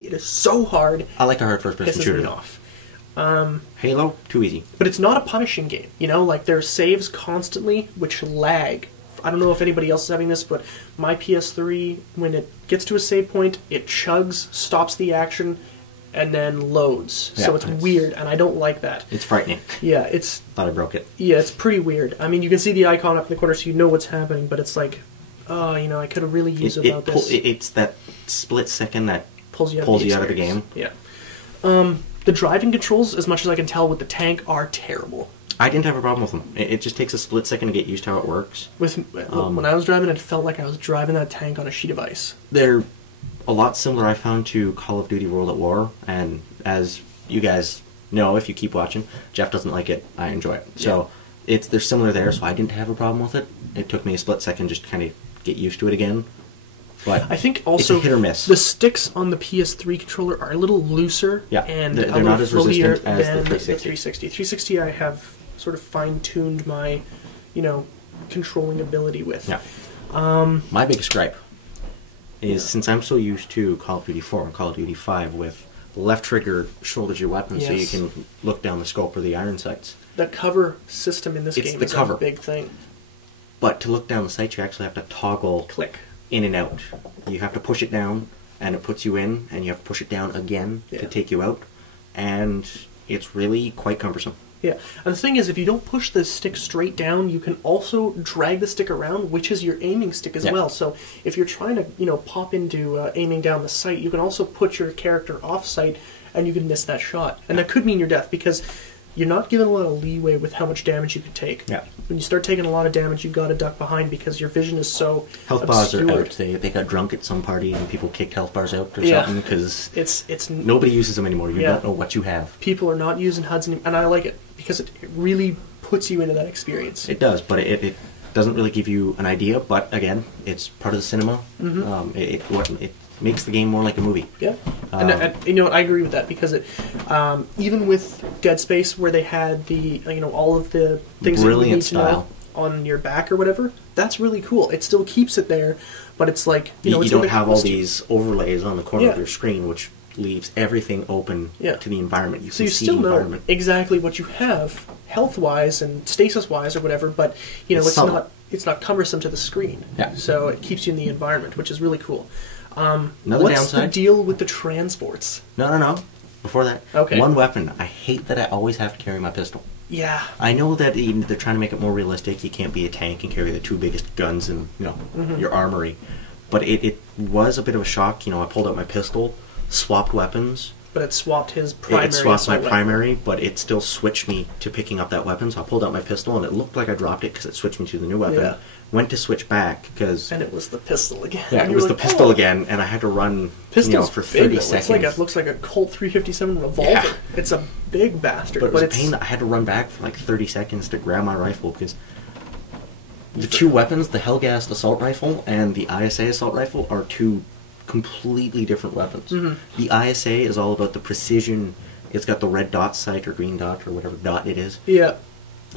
It is so hard. I like a hard first-person shooter. Pisses me off. Halo, too easy. But it's not a punishing game, you know? Like, there are saves constantly, which lag. I don't know if anybody else is having this, but my PS3, when it gets to a save point, it chugs, stops the action, and then loads. Yeah, so it's weird, and I don't like that. It's frightening. Yeah, it's... Thought I broke it. Yeah, it's pretty weird. I mean, you can see the icon up in the corner so you know what's happening, but it's like, oh, you know, I could have really used about this. It's that split second that pulls you out of the game. Yeah. The driving controls, as much as I can tell with the tank, are terrible. I didn't have a problem with them. It just takes a split second to get used to how it works. When I was driving, it felt like I was driving that tank on a sheet of ice. They're a lot similar, I found, to Call of Duty World at War, and as you guys know, if you keep watching, Jeff doesn't like it, I enjoy it. So they're similar there, so I didn't have a problem with it. It took me a split second just to kind of get used to it again. But I think also it's a hit or miss. The sticks on the PS3 controller are a little looser, and they're not as resistant as the 360. 360 I have sort of fine-tuned my, you know, controlling ability with. Yeah. My biggest gripe is, since I'm so used to Call of Duty 4 and Call of Duty 5 with left trigger shoulders your weapon so you can look down the scope or the iron sights. The cover system in this game is a big thing. But to look down the sights, you actually have to toggle click in and out. You have to push it down, and it puts you in, and you have to push it down again to take you out. And it's really quite cumbersome. Yeah, and the thing is, if you don't push the stick straight down, you can also drag the stick around, which is your aiming stick as well. So if you're trying to, you know, pop into aiming down the sight, you can also put your character off sight, and you can miss that shot. And that could mean your death, because you're not given a lot of leeway with how much damage you can take. Yeah. When you start taking a lot of damage, you've got to duck behind because your vision is so health bars are out. They got drunk at some party and people kicked health bars out or something because nobody uses them anymore. You don't know what you have. People are not using HUDs anymore, and I like it because it really puts you into that experience. It does, but it doesn't really give you an idea. But again, it's part of the cinema. It makes the game more like a movie. Yeah, and you know what, I agree with that because it, even with Dead Space, where they had the all of the things that you need to know on your back or whatever, that's really cool. It still keeps it there, but it's like you don't have all these overlays on the corner of your screen, which leaves everything open to the environment. You still know exactly what you have health-wise and stasis-wise or whatever, but it's not cumbersome to the screen. Yeah. So it keeps you in the environment, which is really cool. What's downside? The deal with the transports? No. Before that, one weapon. I hate that I always have to carry my pistol. Yeah. I know that they're trying to make it more realistic. You can't be a tank and carry the two biggest guns in your armory. But it was a bit of a shock. I pulled out my pistol, swapped weapons. But it swapped his primary. It swapped my primary, but it still switched me to picking up that weapon. So I pulled out my pistol, and it looked like I dropped it because it switched me to the new weapon. Yeah. Went to switch back because... And it was the pistol again. Yeah, it was the pistol again, and I had to run for 30 seconds. It looks like a Colt 357 revolver. Yeah. It's a big bastard. But it was a pain that I had to run back for like 30 seconds to grab my rifle because the two weapons, the Hellgas assault rifle and the ISA assault rifle, are two completely different weapons. The ISA is all about the precision. It's got the red dot sight or green dot or whatever dot it is. Yeah.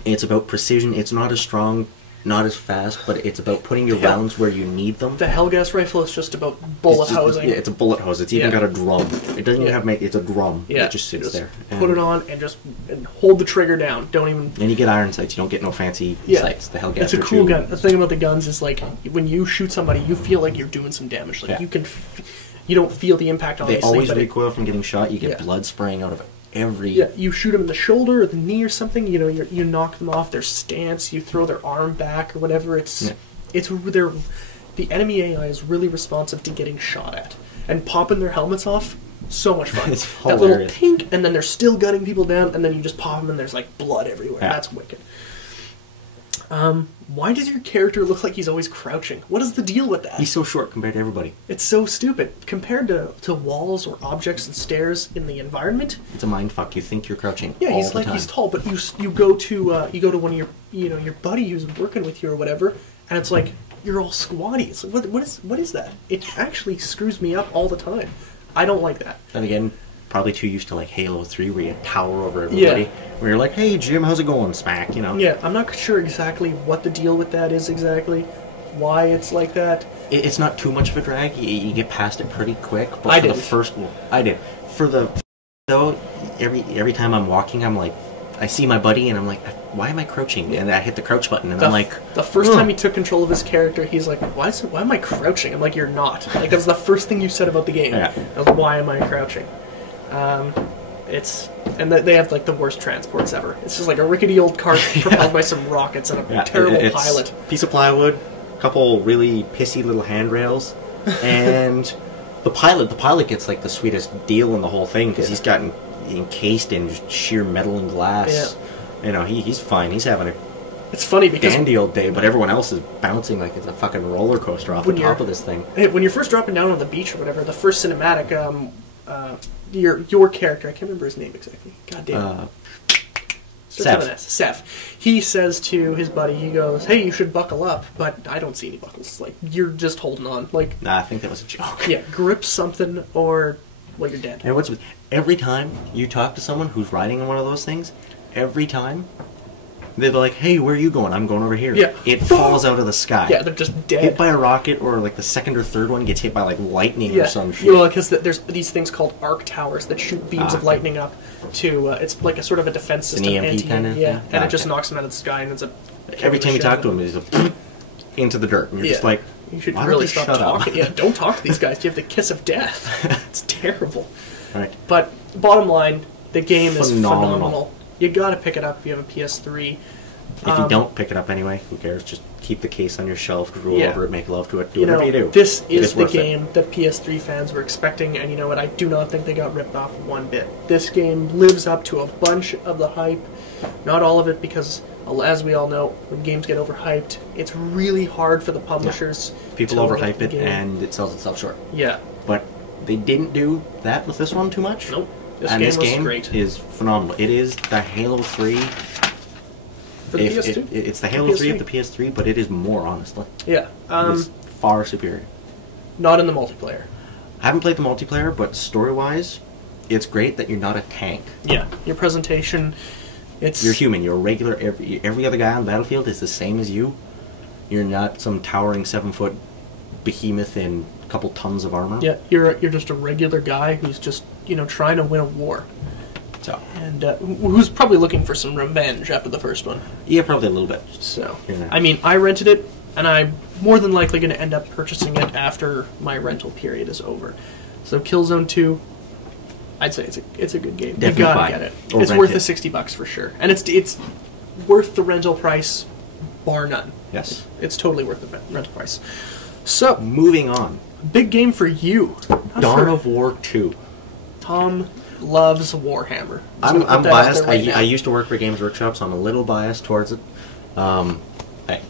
It's about precision. It's not as strong, not as fast, but it's about putting your rounds where you need them. The Hellgas rifle is just about bullet hosing. Yeah, it's a bullet hose. It's even got a drum. It doesn't even have it's a drum. Yeah. It just sits there. Put it on and hold the trigger down. Don't even... And you get iron sights. You don't get no fancy sights. The Hellgas It's a cool gun. The thing about the guns is, like, when you shoot somebody, you feel like you're doing some damage. Like, you can... You don't feel the impact on They always recoil from getting shot. You get blood spraying out of it. You shoot them in the shoulder or the knee or something. You knock them off their stance. You throw their arm back or whatever. The enemy AI is really responsive to getting shot at and popping their helmets off. So much fun. It's that little pink, and then they're still gunning people down, and then you just pop them, and there's like blood everywhere. Yeah. That's wicked. Why does your character look like he's always crouching? What is the deal with that? He's so short compared to everybody. It's so stupid. Compared to walls or objects and stairs in the environment. It's a mindfuck. You think you're crouching. Yeah, he's like he's tall, but you go to one of your buddy who's working with you or whatever, and it's like you're all squatty. It's like what is that? It actually screws me up all the time. I don't like that. And again, probably too used to like Halo 3 where you tower over everybody. Where you're like, hey Jim, how's it going? Smack, Yeah, I'm not sure exactly what the deal with that is exactly. why it's like that. It's not too much of a drag. You get past it pretty quick. But I for did. the first one, I did. Though, every time I'm walking, I'm like, I see my buddy, and I'm like, why am I crouching? And I hit the crouch button, and I'm like... The first time he took control of his character, he's like, why am I crouching? I'm like, you're not. Like, that's the first thing you said about the game. Yeah. I was like, why am I crouching? And they have, like, the worst transports ever. It's just like a rickety old cart propelled by some rockets and a terrible pilot. Piece of plywood, a couple really pissy little handrails, and the pilot gets, like, the sweetest deal in the whole thing, because he's gotten encased in just sheer metal and glass. Yeah. You know, he's fine. He's having a it's funny because dandy old day, but everyone else is bouncing like it's a fucking roller coaster off the top of this thing. When you're first dropping down on the beach or whatever, the first cinematic, your character, I can't remember his name exactly. God damn it. Seth. He says to his buddy, he goes, "Hey, you should buckle up," but I don't see any buckles. Like, you're just holding on. Like, nah, I think that was a joke. Yeah, grip something or, well, you're dead. And every time you talk to someone who's riding on one of those things, every time they're like, "Hey, where are you going?" "I'm going over here." Yeah. It falls out of the sky. Yeah, they're just dead. Hit by a rocket, or like the second or third one gets hit by like lightning or some shit. Yeah, well, because there's these things called arc towers that shoot beams of lightning up to. It's like a sort of a defense system. An EMP kind of. Yeah, and it just knocks them out of the sky and ends up. Every time you talk to them, it's into the dirt, and you're just like, you should why really don't they stop shut up? talking. Yeah, don't talk to these guys. You have the kiss of death. It's terrible. Right. But bottom line, the game is Phenomenal. phenomenal. You got to pick it up if you have a PS3. If you don't pick it up anyway, who cares? Just keep the case on your shelf, drool over it, make love to it, do whatever you do. This is the game that PS3 fans were expecting, and you know what? I do not think they got ripped off one bit. This game lives up to a bunch of the hype. Not all of it, because, as we all know, when games get overhyped, it's really hard for the publishers. People overhype it, and it sells itself short. Yeah. But they didn't do that with this one too much. Nope. This game is phenomenal. It is the Halo 3... For the PS2? It's the Halo 3 of the PS3, but it is more, honestly. Yeah. It is far superior. Not in the multiplayer. I haven't played the multiplayer, but story-wise, it's great that you're not a tank. Yeah. Your presentation, You're human. You're a regular... Every other guy on the battlefield is the same as you. You're not some towering 7-foot behemoth in a couple tons of armor. Yeah, you're just a regular guy who's just, trying to win a war. So. And who's probably looking for some revenge after the first one. Yeah, probably a little bit. So, yeah. I mean, I rented it, and I'm more than likely going to end up purchasing it after my rental period is over. So, Killzone 2, I'd say it's a good game. Definitely you gotta get it. It's worth the $60 for sure, and it's worth the rental price, bar none. Yes, it's totally worth the rental price. So, moving on. Big game for you. Dawn of War 2. Tom loves Warhammer. I'm biased. I used to work for Games Workshop, so I'm a little biased towards it. Hey,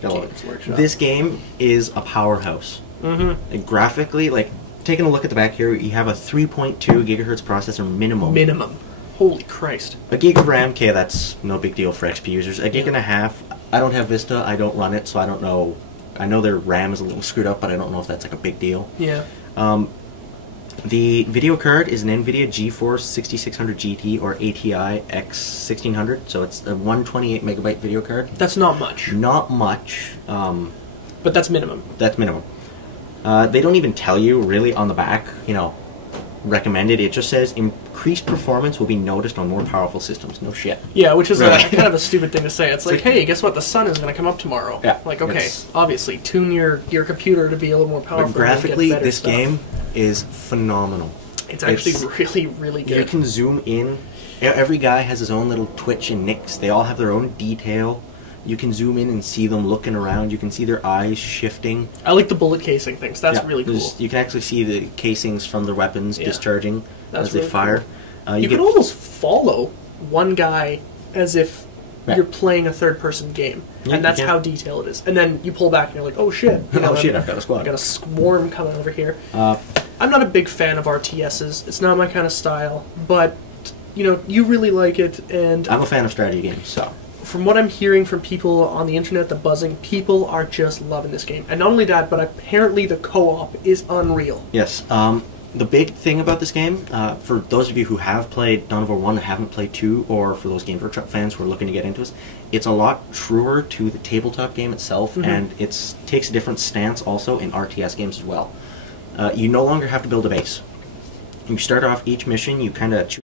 this game is a powerhouse. Mm-hmm. And graphically, like, taking a look at the back here, you have a 3.2 gigahertz processor minimum. Minimum. Holy Christ. A gig of RAM, okay, that's no big deal for XP users. A gig and a half. I don't have Vista. I don't run it, so I don't know. I know their RAM is a little screwed up, but I don't know if that's like a big deal. Yeah. The video card is an NVIDIA GeForce 6600 GT or ATI X1600, so it's a 128 megabyte video card. That's not much. Not much. But that's minimum. That's minimum. They don't even tell you, really, on the back, recommended. It just says increased performance will be noticed on more powerful systems. No shit. Yeah, which is kind of a stupid thing to say. It's like, hey, guess what? The sun is going to come up tomorrow. Yeah. Like, okay, obviously, tune your computer to be a little more powerful. But graphically, this game is phenomenal. It's actually really, really good. You can zoom in. Every guy has his own little twitch and nicks. They all have their own detail. You can zoom in and see them looking around. You can see their eyes shifting. I like the bullet casing things. That's really cool. You can actually see the casings from the weapons discharging as they fire. Cool. You can almost follow one guy as if you're playing a third-person game. Yeah, and that's how detailed it is. And then you pull back and you're like, oh shit. Oh shit, I've got a squad. I've got a swarm coming over here. I'm not a big fan of RTSs. It's not my kind of style. But, you really like it. And I'm a fan of strategy games, so... From what I'm hearing from people on the internet, the buzzing, people are just loving this game. And not only that, but apparently the co-op is unreal. Yes. The big thing about this game, for those of you who have played Dawn of War 1 and haven't played 2, or for those Games Workshop fans who are looking to get into this, it's a lot truer to the tabletop game itself, and it takes a different stance also in RTS games as well. You no longer have to build a base. You start off each mission, you kind of choose